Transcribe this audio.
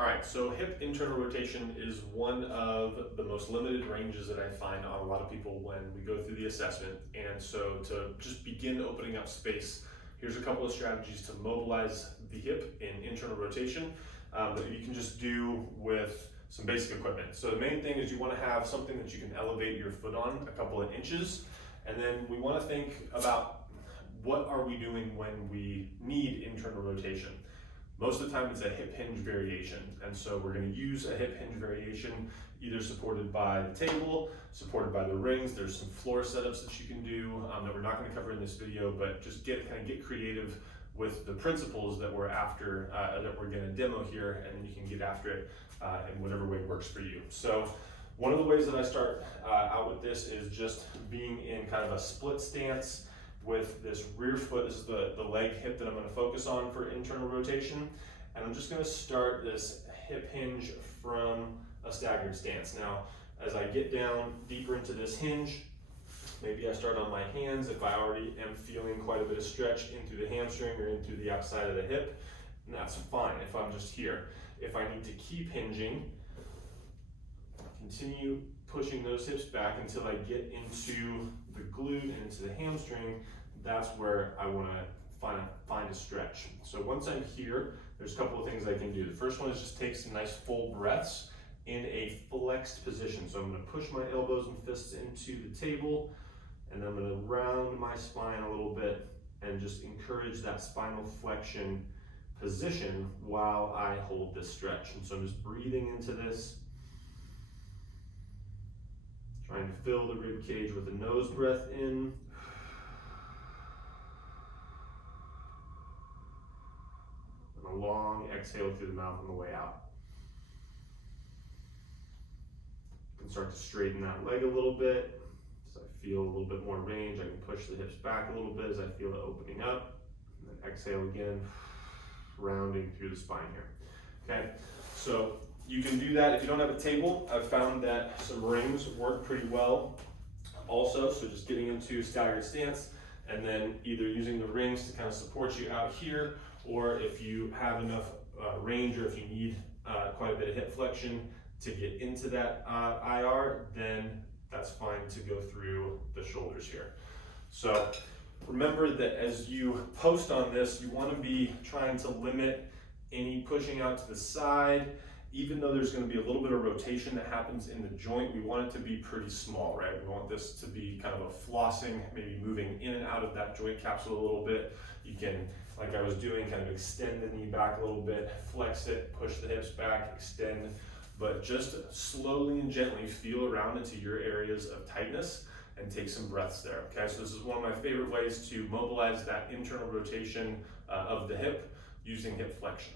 All right, so hip internal rotation is one of the most limited ranges that I find on a lot of people when we go through the assessment. And so to just begin opening up space, here's a couple of strategies to mobilize the hip in internal rotation that you can just do with some basic equipment. So the main thing is you want to have something that you can elevate your foot on a couple of inches. And then we want to think about what are we doing when we need internal rotation. Most of the time it's a hip hinge variation. And so we're going to use a hip hinge variation either supported by the table, supported by the rings. There's some floor setups that you can do that we're not going to cover in this video, but just get creative with the principles that we're after, that we're going to demo here, and then you can get after it in whatever way works for you. So one of the ways that I start out with this is just being in kind of a split stance with this rear foot. This is the leg hip that I'm going to focus on for internal rotation. And I'm just going to start this hip hinge from a staggered stance. Now, as I get down deeper into this hinge, maybe I start on my hands if I already am feeling quite a bit of stretch into the hamstring or into the outside of the hip, and that's fine if I'm just here. If I need to keep hinging, continue pushing those hips back until I get into the glute and into the hamstring. That's where I want to find a stretch. So once I'm here, there's a couple of things I can do. The first one is just take some nice full breaths in a flexed position. So I'm going to push my elbows and fists into the table, and I'm going to round my spine a little bit and just encourage that spinal flexion position while I hold this stretch. And so I'm just breathing into this, trying to fill the rib cage with a nose breath in. And a long exhale through the mouth on the way out. You can start to straighten that leg a little bit. So I feel a little bit more range. I can push the hips back a little bit as I feel it opening up. And then exhale again, rounding through the spine here. Okay, so you can do that if you don't have a table. I've found that some rings work pretty well also. So just getting into staggered stance and then either using the rings to kind of support you out here, or if you have enough range, or if you need quite a bit of hip flexion to get into that IR, then that's fine to go through the shoulders here. So remember that as you post on this, you want to be trying to limit any pushing out to the side. Even though there's going to be a little bit of rotation that happens in the joint, we want it to be pretty small, right? We want this to be kind of a flossing, maybe moving in and out of that joint capsule a little bit. You can, like I was doing, kind of extend the knee back a little bit, flex it, push the hips back, extend, but just slowly and gently feel around into your areas of tightness and take some breaths there, okay? So this is one of my favorite ways to mobilize that internal rotation of the hip using hip flexion.